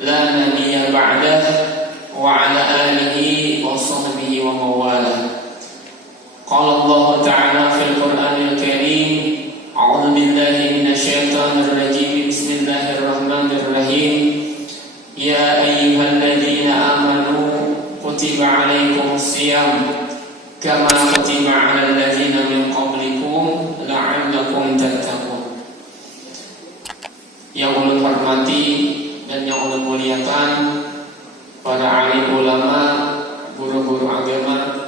لا نبي بعده وعلى آله وصحبه ومواله. قال الله تعالى في القرآن الكريم: أعوذ بالله من الشيطان الرجيم. بسم الله الرحمن الرحيم. يا أيها الذين آمنوا كتب عليكم الصيام كما كتب على الذين من قبلكم لعلكم تتقون. Yang ulun hormati dan yang ulun muliakan para alim ulama, guru-guru agama,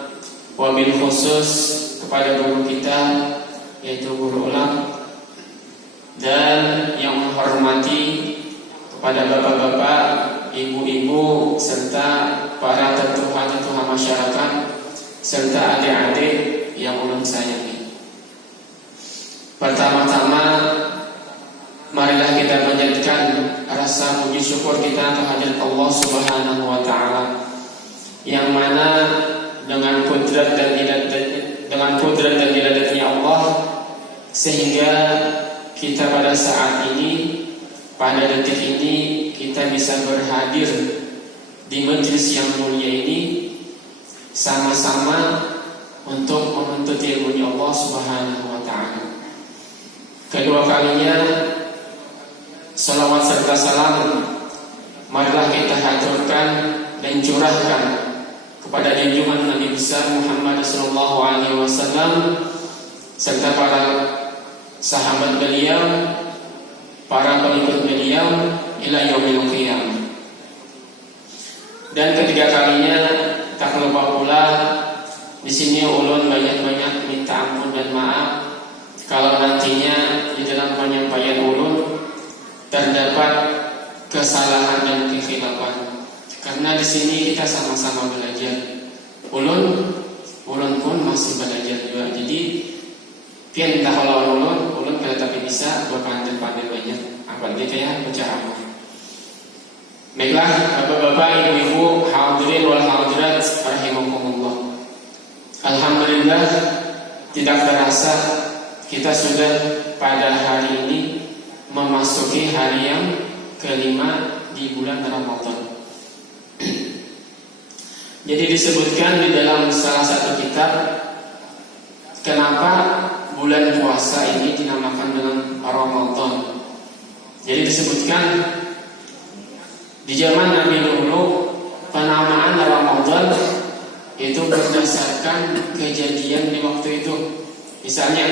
wabil khusus kepada guru kita yaitu guru ulam, dan yang menghormati kepada bapak-bapak, ibu-ibu serta para tetuha-tetuha masyarakat serta adik-adik yang ulun sayangi. Pertama-tama marilah kita panjatkan rasa puji syukur kita kehadirat Allah Subhanahu wa taala, yang mana dengan kudrat dan iradatnya Allah sehingga kita pada saat ini, pada detik ini, kita bisa berhadir di majelis yang mulia ini sama-sama untuk menuntut ilmunya Allah Subhanahu wa taala. Kedua kalinya salawat serta salam marilah kita haturkan dan curahkan kepada junjungan Nabi besar Muhammad sallallahu alaihi wasallam serta para sahabat beliau, para pengikut beliau ila yaumil qiyamah. Dan ketiga kalinya tak lupa pula di sini ulun banyak-banyak minta ampun dan maaf kalau nantinya di dalam penyampaian ulun terdapat kesalahan dan kekhilafan, karena di sini kita sama-sama belajar. Ulun pun masih belajar juga. Jadi pian entah kalau ulun kalau tapi bisa berpandai-pandai banyak. Apalagi kayak bicara. Baiklah, bapak-bapak, ibu-ibu, hadirin wal hadirat rahimakumullah. Alhamdulillah, tidak terasa kita sudah pada hari ini memasuki hari yang kelima di bulan Ramadan. Jadi disebutkan di dalam salah satu kitab kenapa bulan puasa ini dinamakan dengan Ramadan. Jadi disebutkan di zaman Nabi dulu penamaan Ramadan itu berdasarkan kejadian di waktu itu. Misalnya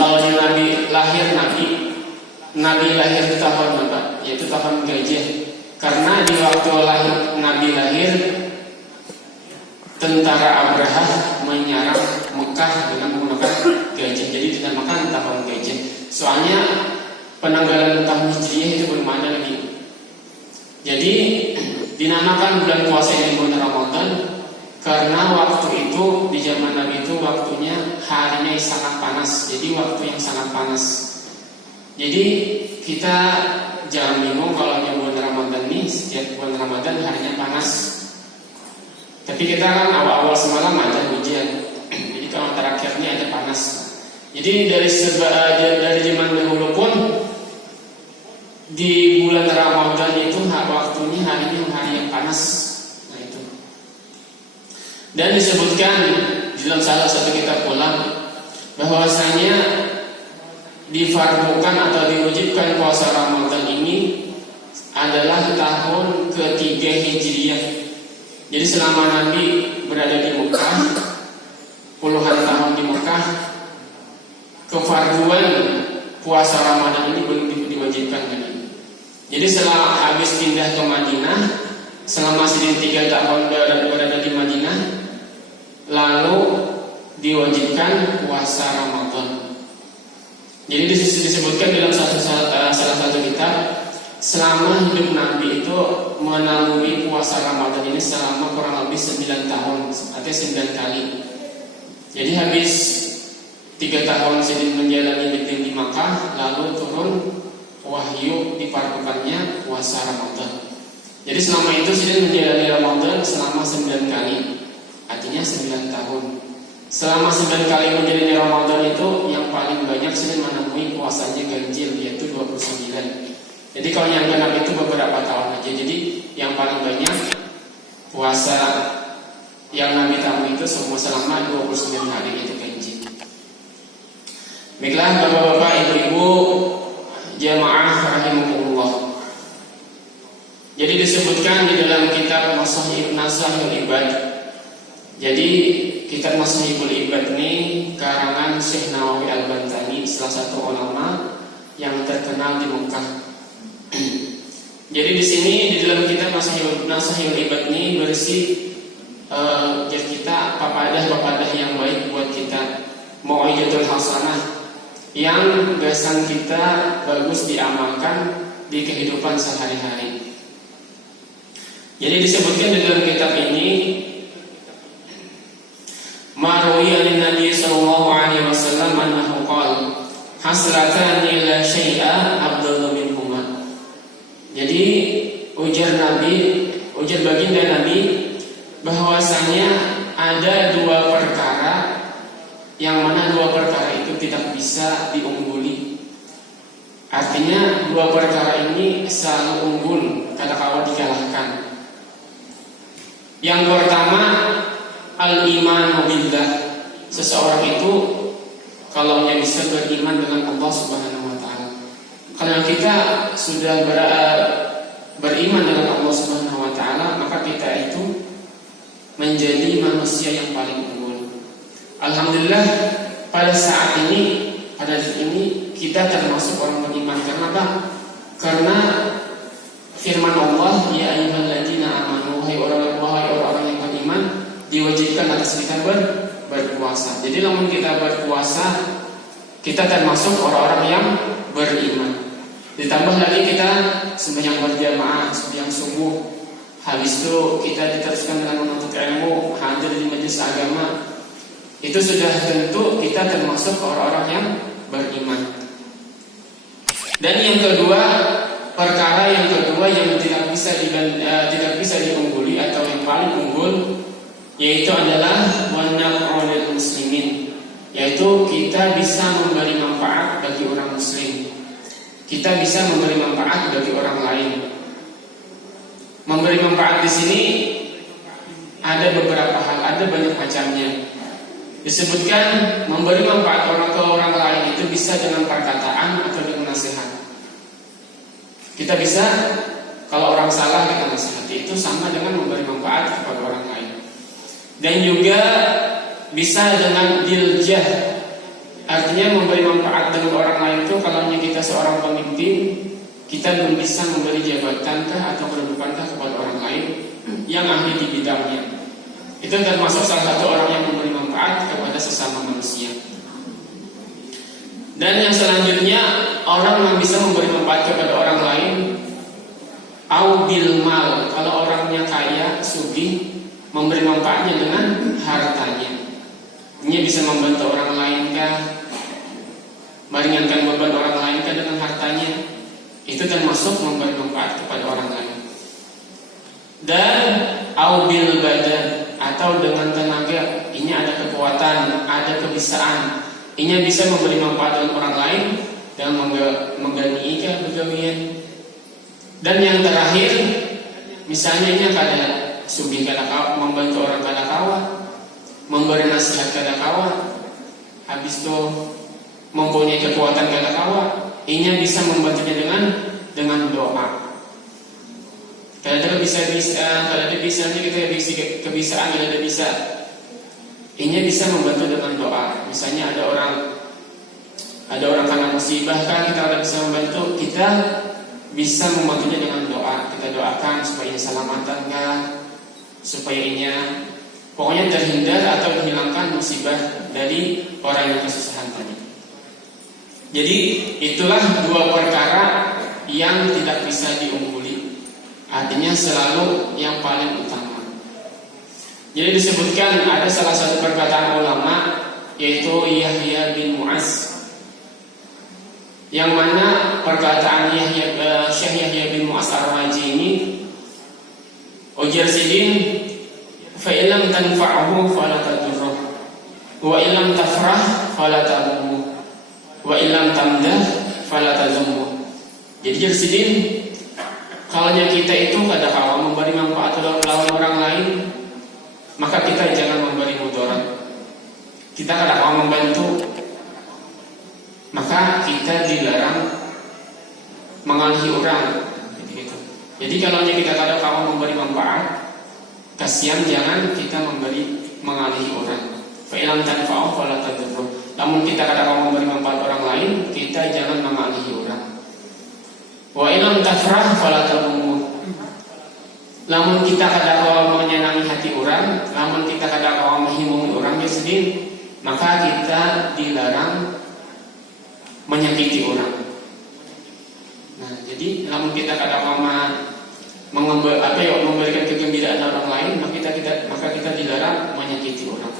kalau di Nabi lahir Nabi lahir di tahun berapa? Yaitu tahun gajah. Karena di waktu Nabi lahir, tentara Abraha menyerang Mekah dengan menggunakan gajah. Jadi dinamakan tahun gajah. Soalnya penanggalan tahun Hijriah itu belum ada lagi. Jadi dinamakan bulan puasa ini bulan Ramadan karena waktu itu di zaman Nabi itu waktunya harinya sangat panas. Jadi waktu yang sangat panas. Jadi kita jangan bingung kalau di bulan Ramadan ini setiap bulan Ramadan harinya panas. Tapi kita kan awal-awal semalam ada hujan. Jadi kalau terakhir ini ada panas. Jadi dari zaman dahulu pun di bulan Ramadan itu waktunya harinya hari yang panas. Nah itu. Dan disebutkan di dalam salah satu kitab ulam bahwasanya difardukan atau diwajibkan puasa Ramadan ini adalah tahun ketiga Hijriah. Jadi selama Nabi berada di Mekah, puluhan tahun di Mekah, kefarduan puasa Ramadan ini belum diwajibkan lagi. Jadi setelah habis pindah ke Madinah, selama 3 tahun berada di Madinah, lalu diwajibkan puasa Ramadan. Jadi disebutkan dalam salah satu kitab, selama hidup Nabi itu menanggung puasa Ramadan ini selama kurang lebih 9 tahun, artinya 9 kali. Jadi habis 3 tahun sedang menjalani di Makkah, lalu turun wahyu difardukannya puasa Ramadan. Jadi selama itu sedang menjalani Ramadan selama 9 kali, artinya 9 tahun. Selama 9 kali menjalani Ramadan itu yang paling banyak sedang menemui puasanya ganjil, yaitu 29. Jadi kalau yang genap itu beberapa tahun aja. puasa yang Nabi tahu itu semua selama 29 hari itu ganjil. Baiklah Bapak-bapak, Ibu-ibu, jamaah rahimakumullah. Jadi disebutkan di dalam kitab Nasahul Ibad. Jadi kitab Nasahul Ibad ini karangan Syekh Nawawi Al-Bantani, salah satu ulama yang terkenal di Mekah. Jadi di sini di dalam kitab Nasahul Ibad ini berisi jadi kita papadah yang baik buat kita, mau'izatul hasanah yang gasan kita bagus diamalkan di kehidupan sehari-hari. Jadi disebutkan di dalam kitab ini, marwi an-nabi sallallahu alaihi wasallam annahu qala hasratani la syai'a afdalu minhuma. Jadi ujar baginda Nabi bahwasanya ada dua perkara yang mana dua perkara itu tidak bisa diungguli. Artinya dua perkara ini selalu unggul kadang-kala dikalahkan. Yang pertama, al-iman billah. Seseorang itu kalau dia bisa beriman dengan Allah Subhanahu wa taala. Kalau kita sudah beriman dengan Allah Subhanahu wa taala, maka kita itu menjadi manusia yang paling unggul. Alhamdulillah pada saat ini, pada detik ini kita termasuk orang beriman. Karena apa? Karena firman Allah, ya ayyuhalladzina amanu, wahai orang-orang yang beriman, diwajibkan atas kita berpuasa. Jadi namun kita berpuasa, kita termasuk orang-orang yang beriman. Ditambah lagi kita sembahyang berjamaah, sembahyang subuh. Habis itu kita diteruskan dengan menuntut ilmu, hadir di majelis agama. Itu sudah tentu kita termasuk orang-orang yang beriman. Dan yang kedua, perkara yang kedua yang tidak bisa diungguli atau yang paling unggul, yaitu adalah wanaf'ul muslimin, yaitu kita bisa memberi manfaat bagi orang muslim. Kita bisa memberi manfaat bagi orang lain. Memberi manfaat di sini ada beberapa hal, ada banyak macamnya. Disebutkan memberi manfaat ke orang lain itu bisa dengan perkataan atau dengan nasihat. Kita bisa, kalau orang salah kita nasihati, itu sama dengan memberi manfaat kepada orang lain. Dan juga bisa dengan diljah, artinya memberi manfaat dengan orang lain itu kalau kita seorang pemimpin, kita belum bisa memberi jabatankah atau kedudukankah kepada orang lain yang ahli di bidangnya. Itu termasuk salah satu orang yang memberi manfaat kepada sesama manusia. Dan yang selanjutnya, orang yang bisa memberi manfaat kepada orang lain, au bil mal, kalau orangnya kaya, sugih, memberi manfaatnya dengan hartanya. Ini bisa membantu orang lain kah, meringankan beban orang lain kah dengan hartanya. Itu termasuk memberi manfaat kepada orang lain. Dan au bil badan, atau dengan tenaga, ini ada kekuatan, ada kebisaan, ini bisa memberi manfaat dengan orang lain dan mengganti begawian. Dan yang terakhir, misalnya ini kada sugih kada kawa, membantu orang kada kawa, memberi nasihat kada kawa, habis itu mempunyai kekuatan kada kawa, ini bisa membantunya dengan doa. Kalau ada bisa-bisa, kalau ada bisanya kita bisa kebisaan, kalau ada bisa, ini bisa membantu dengan doa. Misalnya ada orang kena musibah kan, kita ada bisa membantu, kita bisa membantunya dengan doa. Kita doakan supaya selamatan kan, supaya inya pokoknya terhindar atau menghilangkan musibah dari orang yang kesusahan tadi. Jadi itulah dua perkara yang tidak bisa diungguli. Artinya selalu yang paling utama. Jadi disebutkan ada salah satu perkataan ulama, yaitu Yahya bin Mu'az, yang mana perkataan Syekh Yahya bin Mu'az Ar-Raji ini, ujar sidin, fa illam tanfa'uhu fala tadurruh, wa illam tafrah fala tabuhu, wa illam tamdah fala tazummu. Jadi ujar sidin, kalau kita itu kadang-kala memberi manfaat lawan orang lain, maka kita jangan memberi mudarat. Kita kada mau membantu, maka kita dilarang mengalihi orang. Gitu. Jadi kalau kita kada mau memberi manfaat, kasihan, jangan kita mengalihi orang. Fa ilam tanfa'u fala tadurru. Namun kita kada mau memberi manfaat orang lain, kita jangan mengalihi orang. Wa ilam tafrah fala talummu. Namun kita kada mau menyenangi hati orang, namun kita kada mau menghibur orang yang sedih, maka kita dilarang menyakiti orang. Nah, jadi namun kita kada mau memberikan kegembiraan orang lain, maka kita dilarang menyakiti orang.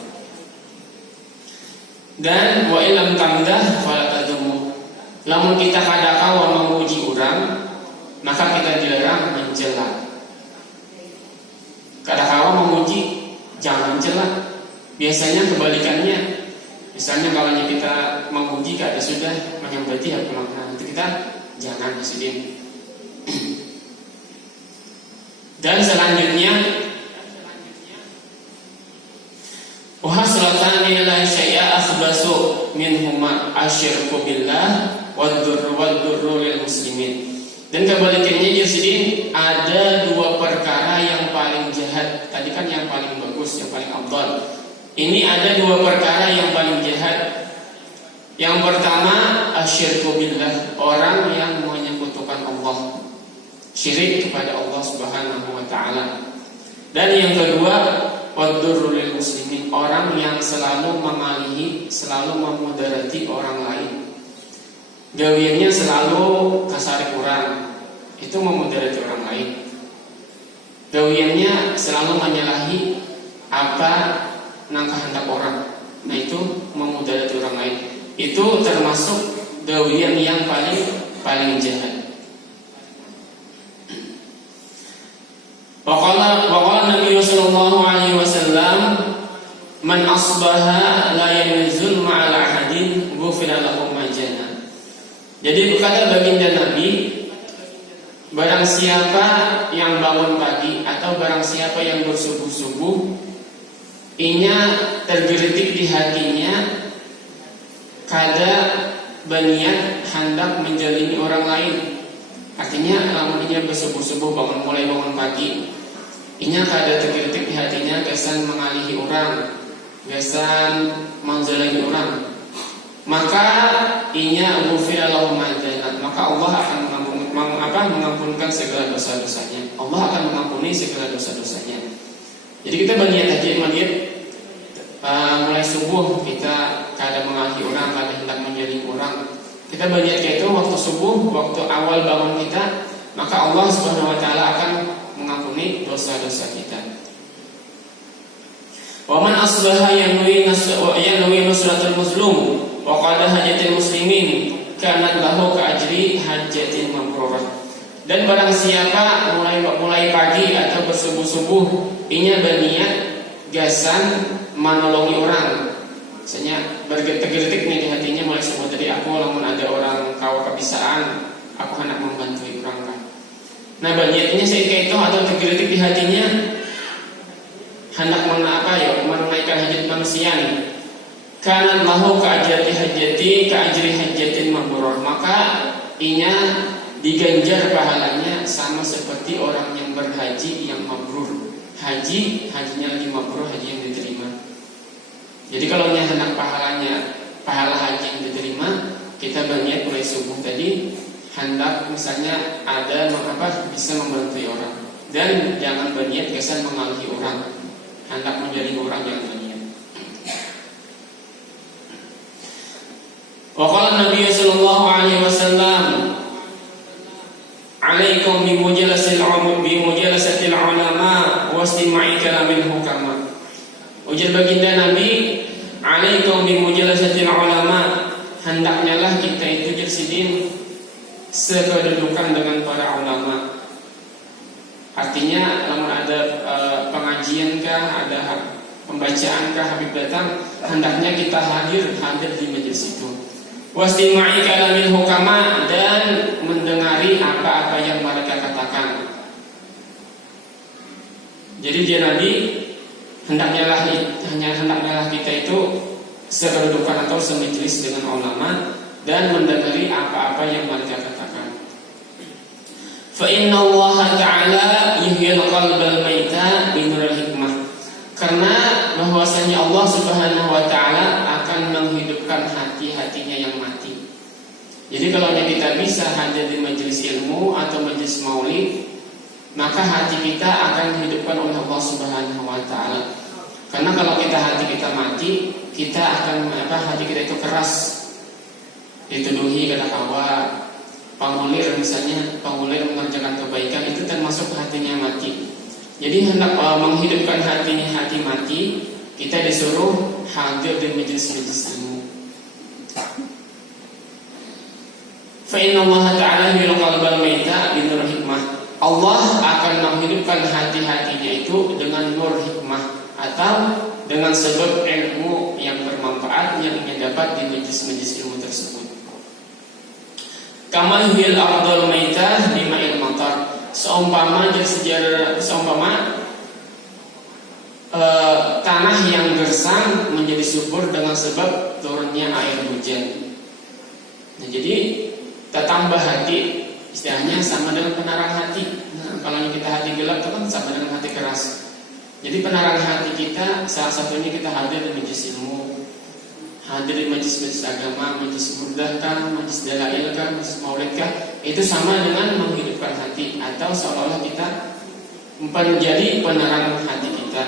Dan wa ilam tamdah fala tadummu. Namun kita kada mau memuji orang, maka kita dilarang mencela. Kada kawa memuji, jangan mencela. Biasanya kebalikannya. Misalnya kalau kita memuji kada sudah menyambati ya pulang. Nah, itu kita jangan sedih. Dan selanjutnya wahaslatan la syai'a akhbasu minhuma asyirku billah wad-durru lil muslimin. Dan kebalikannya Yazidin, ada dua perkara yang paling jahat. Tadi kan yang paling bagus, yang paling afdal. Ini ada dua perkara yang paling jahat. Yang pertama asyirku billah, orang yang menyekutukan Allah, syirik kepada Allah Subhanahu wa taala. Dan yang kedua wad-durru lil muslimin, orang yang selalu mengalihi, selalu memudarati orang lain. Gawiannya selalu kasari kurang, itu memudarati orang lain. Gawiannya selalu menyalahi apa nangka hendak orang, nah itu memudarati orang lain. Itu termasuk gawian yang paling jahat. Waqala Nabi sallallahu alaihi wasallam, man asbaha la yanzul ma'al ahadin ghufira lahu ma jana. Jadi berkata baginda Nabi, barang siapa yang bangun pagi atau barang siapa yang bersubuh-subuh, inya tergelitik di hatinya kada berniat hendak menjalini orang lain. Artinya lamun inya bersubuh-subuh mulai bangun pagi, inya kada tergelitik di hatinya gasan mengalihi orang, gasan menzalimi orang, maka inya ghufira lahu ma jana, maka Allah akan mengampunkan segala dosa-dosanya. Allah akan mengampuni segala dosa-dosanya. Jadi kita berniat mulai subuh kita kada mengalihi orang, kada hendak menjalimi orang. Kita berniat itu waktu subuh, waktu awal bangun kita, maka Allah Subhanahu wa taala akan mengampuni dosa-dosa kita. Wa man asbaha yanwi nusratul mazlum wa qada hajatil muslimin kanat lahu ka ajri hajatin mabrurah. Dan barang siapa mulai pagi atau bersubuh-subuh inya berniat gasan menolongi orang, misalnya bergetek-getek nih di hatinya mulai subuh tadi, aku lamun ada orang kawa kebisaan, aku hendak membantu orang kan. Nah berniatnya saya itu atau tergelitik di hatinya hendak menunaikan hajat manusia nih. Kana lahu ka ajri hajatin mabrurah, maka inya diganjar pahalanya sama seperti orang yang berhaji yang mabrur. Hajinya lagi mabrur, haji yang diterima. Jadi kalau hendak pahala haji yang diterima, kita berniat mulai subuh tadi hendak misalnya ada bisa membantu orang, dan jangan berniat kesan mengalihi orang, hendak menjadi orang yang berniat. Wa qala Nabi sallallahu alaihi wasallam, alaikum bi mujalasatil ulama wa istima'i kalamil hukama. Ujar baginda Nabi, alaikum bi mujalasatil ulama, hendaknya lah kita itu jersidin sekedudukan dengan para ulama. Artinya kalau ada pengajian kah, ada pembacaan kah Habib datang, hendaknya kita hadir di majelis itu. Wastima'i kalamil hukama, dan mendengari apa-apa yang mereka katakan. Jadi dia Nabi hendaknya kita itu sekedudukan atau semajelis dengan ulama dan mendengari apa-apa yang mereka katakan. Fa inna Allah Ta'ala yuhyil qalbal maita bi nuril hikmah. Karena bahwasanya Allah Subhanahu wa taala akan menghidupkan hati-hatinya yang mati. Jadi kalau kita bisa hadir di majelis ilmu atau majelis maulid, maka hati kita akan dihidupkan oleh Allah Subhanahu wa taala. Karena kalau hati kita mati, kita akan hati kita itu keras. Dituduhi kata kawa, pengulir misalnya, pengulir mengerjakan kebaikan itu termasuk hatinya mati. Jadi hendak menghidupkan hati mati, kita disuruh hadir di majelis-majelis ilmu. Fa inna Allah Ta'ala yuhyil qalbal maita bi nur hikmah. Allah akan menghidupkan hati-hatinya itu dengan nur hikmah atau dengan sebab ilmu yang bermanfaat yang ia dapat di majelis-majelis ilmu tersebut. Kama yuhyil ardal maita bi ma'il matar. Seumpama tanah yang gersang menjadi subur dengan sebab turunnya air hujan. Nah, jadi kita tambah hati, istilahnya sama dengan penerang hati. Nah, kalau kita hati gelap itu kan sama dengan hati keras. Jadi penerang hati kita salah satunya kita hadir di majelis ilmu, hadir di majelis agama, majelis burdah kan, majelis dalail kan, majelis maulid kan, itu sama dengan menghidupkan hati atau seolah-olah kita menjadi penerang hati kita.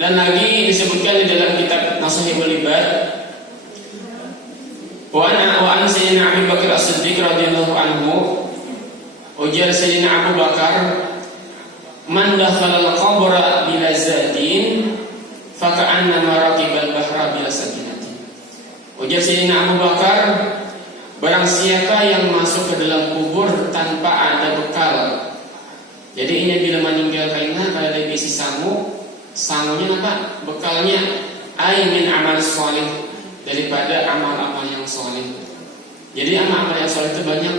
Dan lagi disebutkan di dalam kitab Nashihul Ibad, wa an Sayyidina Abu Bakar As-Siddiq radhiyallahu anhu, ujar Sayyidina Abu Bakar, man dakhala al-qabra bila zadin faka'annama raqibal bahra bila sakinatin. Ujar Sayyidina Abu Bakar, barang siapa yang masuk ke dalam kubur tanpa ada bekal. Jadi ini bila meninggal karena ada diisi sangunya apa? Bekalnya ay min amal sholih, daripada amal-amal yang soleh. Jadi amal-amal yang soleh itu banyak.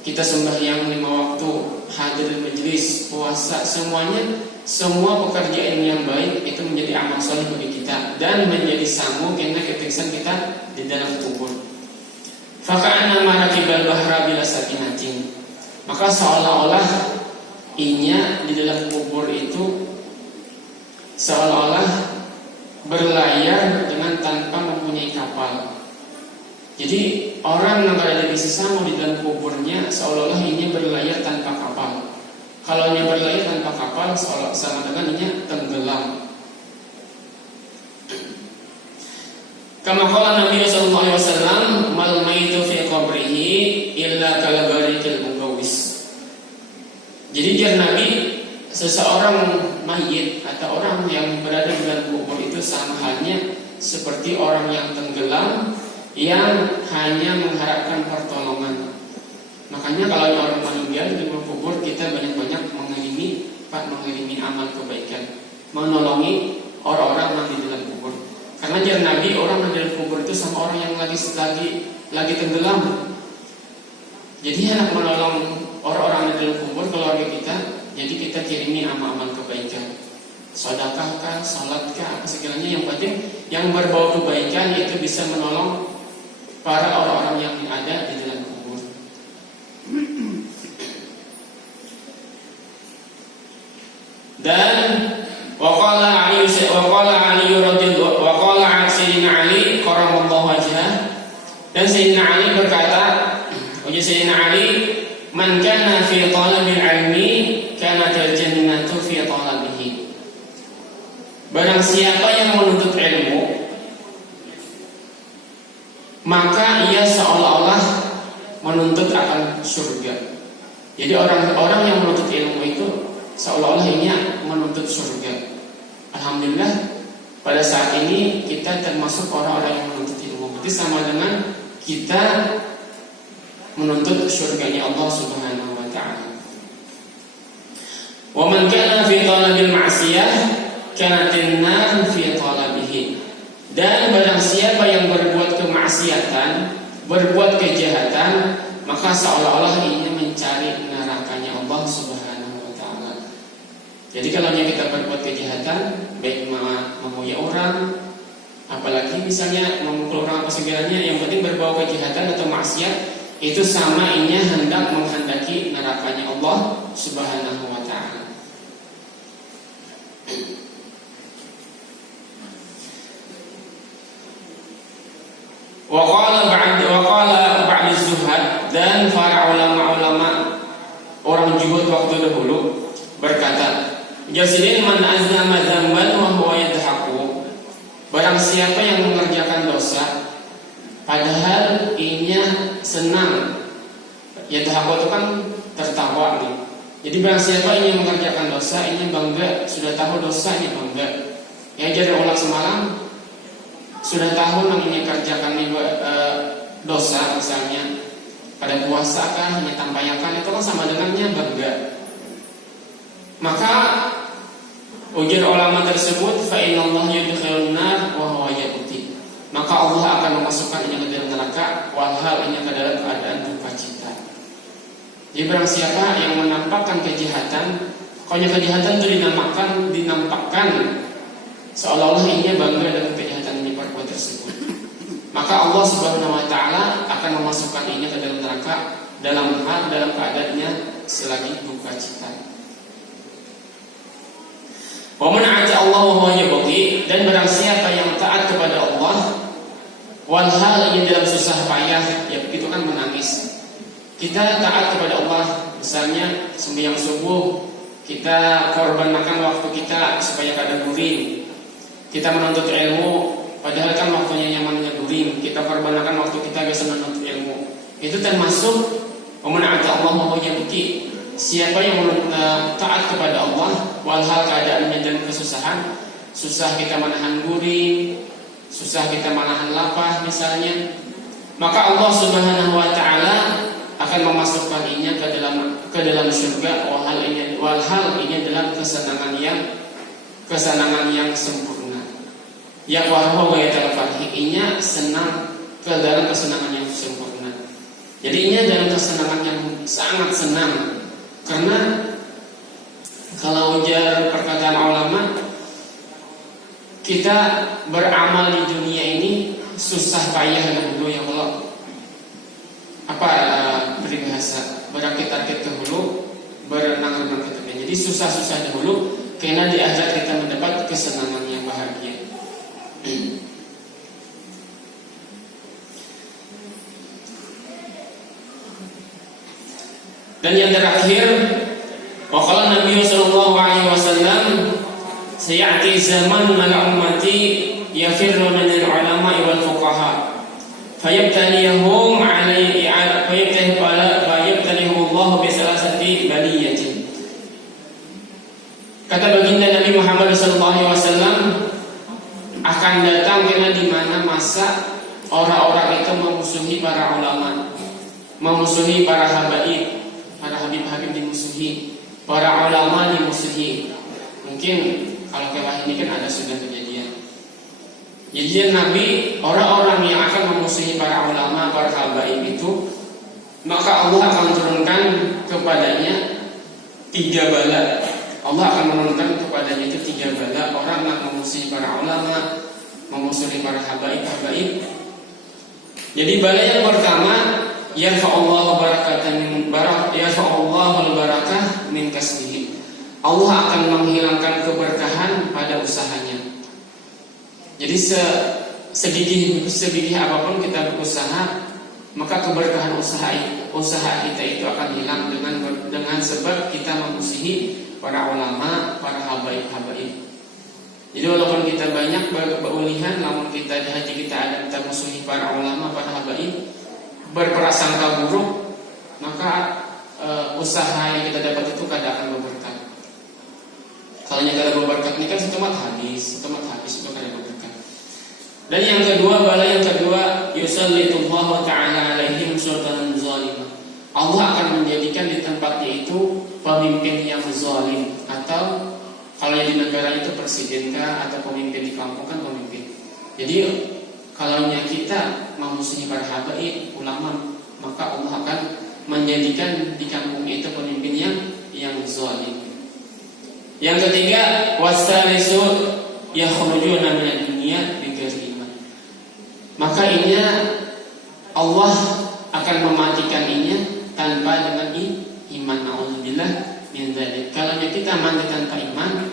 Kita sembahyang 5 waktu, hadir di majelis, puasa, semua pekerjaan yang baik itu menjadi amal soleh bagi kita dan menjadi sangu karena ketiksan kita di dalam kubur. Faka'anna marakibal bahra bila sakinatin. Maka seolah-olah inya di dalam kubur itu seolah-olah berlayar dengan tanpa mempunyai kapal. Jadi orang yang berada di sesama di dalam kuburnya seolah-olah ini berlayar tanpa kapal. Kalau ini berlayar tanpa kapal seolah sama dengan ini tenggelam. Kama qala Nabi sallallahu alaihi wasallam, mal maitu fi qabrihi illa kal barikil mugawis. Jadi jar Nabi, seseorang mayit atau orang yang berada di dalam kubur itu sama halnya seperti orang yang tenggelam yang hanya mengharapkan pertolongan. Makanya kalau orang meninggal di kubur, kita banyak-banyak mengilimi amal kebaikan, menolongi orang-orang yang di dalam kubur. Karena jar Nabi, orang di dalam kubur itu sama orang yang lagi tenggelam. Jadi hendak menolong orang-orang di dalam kubur, keluarga kita. Jadi kita kirimi amal-amal kebaikan, sedekahkah, salatkah, apa segalanya. Yang penting yang berbau kebaikan itu bisa menolong para orang-orang yang ada di dalam kubur. Dan waqala Ali radhiyallahu waqala Sayyidina Ali qaramallahu wajhah, dan Sayyidina Ali berkata, Sayyidina Ali, man kana fi talabil ilmi kanat al-jannatu fi talabihi. Barang siapa yang menuntut ilmu, maka ia seolah-olah menuntut akan surga. Jadi orang-orang yang menuntut ilmu itu seolah-olah ini menuntut surga. Alhamdulillah pada saat ini kita termasuk orang-orang yang menuntut ilmu. Itu sama dengan kita menuntut surganya Allah Subhanahu wa taala. Wa man kana fi talabil ma'siyah kanatin nar fi talabihi. Dan barang siapa yang berbuat kemaksiatan, berbuat kejahatan, maka seolah-olah ini mencari nerakanya Allah Subhanahu wa taala. Jadi kalau kita berbuat kejahatan, baik menguji orang, apalagi misalnya memukul orang apa segalanya, yang penting berbau kejahatan atau maksiat, itu sama ini hendak menghendaki nerakanya Allah Subhanahu wa ta'ala. Wa qala ba'd az-zuhad, dan para ulama-ulama orang zuhud waktu dahulu berkata, Jasidin man azama dzamban wa huwa yadhaku. Barang siapa yang mengerjakan dosa padahal inya senang. Yadhaku itu kan tertawa nih. Jadi barang siapa yang mengerjakan dosa, inya bangga, sudah tahu dosa inya bangga. Ya jadi ulang semalam sudah tahu namanya kerjakan dosa misalnya pada puasa kah hanya tampayakan, itu kan sama dengannya bangga. Maka ujar ulama tersebut, fa innallaha yudkhilun nar wa huwa yabti. Maka Allah akan memasukkannya ke dalam neraka walhal ini ke dalam keadaan duka cita. Jadi barang siapa yang menampakkan kejahatan, pokoknya kejahatan itu dinampakkan seolah-olah ini bangga dengan kejahatan yang diperbuat tersebut, maka Allah Subhanahu wa ta'ala akan memasukkan ini ke dalam neraka dalam keadaannya selagi duka cita. Wa man 'ata Allah wa huwa yabghi, dan barang siapa yang taat kepada Allah walhal ini dalam susah payah, ya itu kan menangis. Kita taat kepada Allah, misalnya sembahyang subuh kita korbankan waktu kita supaya kada guring. Kita menuntut ilmu padahal kan waktunya nyamannya guring, kita korbankan waktu kita biasa menuntut ilmu. Itu termasuk wa man 'ata Allah wa huwa yabghi. Siapa yang taat kepada Allah walhal keadaannya dalam kesusahan, susah kita menahan guring, susah kita menahan lapar misalnya, maka Allah Subhanahu wa ta'ala akan memasukkan inya ke dalam surga walhal ini dalam kesenangan yang sempurna. Ya warhu wa yatalafadhi, inya senang ke dalam kesenangan yang sempurna. Jadi inya dalam kesenangan yang sangat senang. Karena kalau ujar perkataan ulama, kita beramal di dunia ini susah payah dahulu ya Allah. Peribahasa berakit-akit dahulu, berenang-renang kita. Jadi susah-susah dahulu, karena di akhirat kita mendapat kesenangan yang bahagia. Dan yang terakhir, waqala Nabi sallallahu alaihi wasallam, sayati zaman ala ummati yafirru min al-ulama wal fuqaha fayabtalihum alaihi fayabtalihum Allah bi salasati baliyatin. Kata baginda Nabi Muhammad sallallahu alaihi wasallam, akan datang kena di mana masa orang-orang itu memusuhi para ulama, memusuhi para habaib, para habib-habib dimusuhi, para ulama dimusuhi. Mungkin kalau kewah ini kan ada sudah kejadian. Jadi Nabi, orang-orang yang akan memusuhi para ulama, para habaib itu, maka Allah akan turunkan kepadanya 3 bala. Allah akan menurunkan kepadanya itu 3 bala. Orang yang memusuhi para ulama, memusuhi para habaib. Jadi bala yang pertama, yarfa'ullahu barakah min kasbihi. Allah akan menghilangkan keberkahan pada usahanya. Jadi segigih apapun kita berusaha, maka keberkahan usaha kita itu akan hilang dengan sebab kita memusuhi para ulama, para habaib. Jadi walaupun kita banyak berulihan, namun kita di hati kita ada kita musuhi para ulama, para habaib, berprasangka buruk, maka usaha yang kita dapat itu kadang akan berberkat. Kalau yang kada berberkat ini kan setemat habis itu kada berberkat. Dan yang kedua, bala yang kedua, yusallitullahu ta'ala alaihim sultanan zalimah. Allah akan menjadikan di tempatnya itu pemimpin yang zalim, atau kalau di negara itu presiden kah, atau pemimpin di kampung kan pemimpin. Jadi kalau kita memusuhi para habaib, ulama, maka Allah akan menjadikan di kampung itu pemimpin yang zalim. Yang ketiga, wasalisu yakhrujuna minad dunya bighairi iman. Maka inya Allah akan mematikan inya tanpa dengan iman. Nauzubillah min dzalik. Kalau kita mati tanpa iman,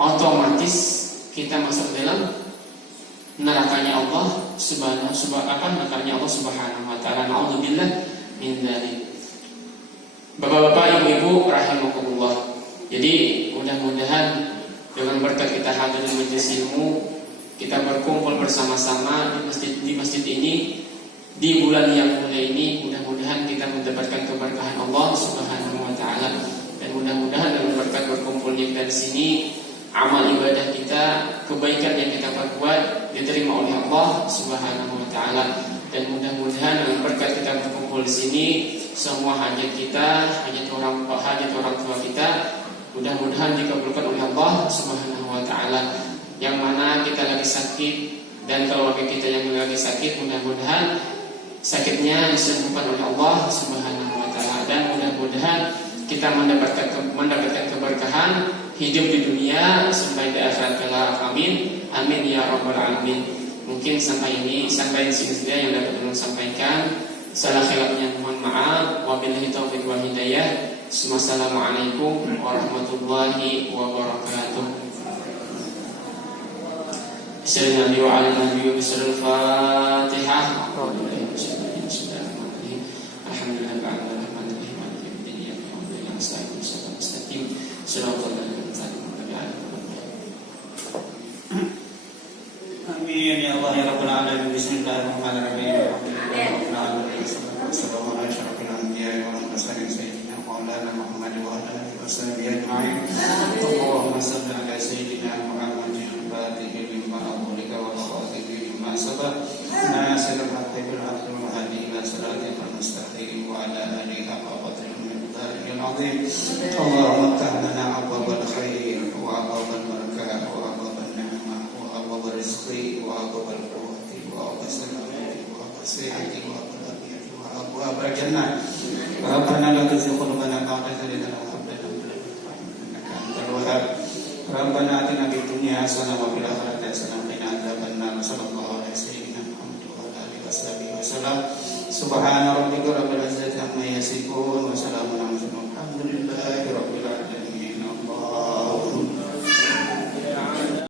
otomatis kita masuk dalam nerakanya Allah subhanahu wa ta'ala. Nauzubillah min dzalik. Bapak-bapak, ibu-ibu rahimakumullah. Jadi mudah-mudahan dengan berkat kita hadir di majelis ilmu, kita berkumpul bersama-sama di masjid ini di bulan yang mulia ini, mudah-mudahan kita mendapatkan keberkahan Allah Subhanahu wa taala, dan mudah-mudahan dengan berkat berkumpulnya kita di sini, amal ibadah kita, kebaikan yang kita perbuat diterima oleh Allah Subhanahu wa taala, dan mudah-mudahan dengan berkat kita berkumpul di sini, semua hajat kita, hajat orang tua kita, mudah-mudahan dikabulkan oleh Allah Subhanahu wa taala. Yang mana kita lagi sakit dan keluarga kita yang lagi sakit, mudah-mudahan sakitnya disembuhkan oleh Allah Subhanahu wa taala, dan mudah-mudahan kita mendapatkan keberkahan hidup di dunia sampai di akhirat kelak. Amin. Amin ya rabbal alamin. Mungkin sampai di sini saja yang dapat saya sampaikan. Salah khilafnya mohon maaf. Wabillahi taufiq wal hidayah. Wassalamualaikum warahmatullahi wabarakatuh. Bismillahirrahmanirrahim. Wa ala nabiyyi bismil Fatihah. Amin ya Allah ya Rabbal alamin. Bismillahirrahmanirrahim. Alhamdulillahirabbil alamin. Wassalamu ala asyrafil anbiya'i wal mursalin sayyidina Maulana Muhammad wa ala alihi washabihi ajma'in. Allahumma shalli ala sayyidina Muhammadin al-fatihil lima aghlika wal khatimi lima sabaq nasiril haqqi bil haqqi wal hadi ila siratal mustaqim wa ala alihi haqqa qadrihi wa miqdarihi al-'azim. Allahumma iftah abwaabal khair wa abwaabal barakah wa abwaabal ni'mah wa abwaabal rizqi wa abwaabal quwwati wa abwaabal salamati wa abwaabal sihhati wa abwaabal afiyati wa abwaabal jannah. Rabbana la tuzigh qulubana ba'da idh hadaytana wa hab lana min ladunka rahmatan innaka antal wahhab. Rabbana atina fid dunya hasanah wa fil akhirati hasanah wa qina adzabannar. Sallallahu alaihi wasallam. Subhana rabbika rabbil izzati amma yasifun wa salamun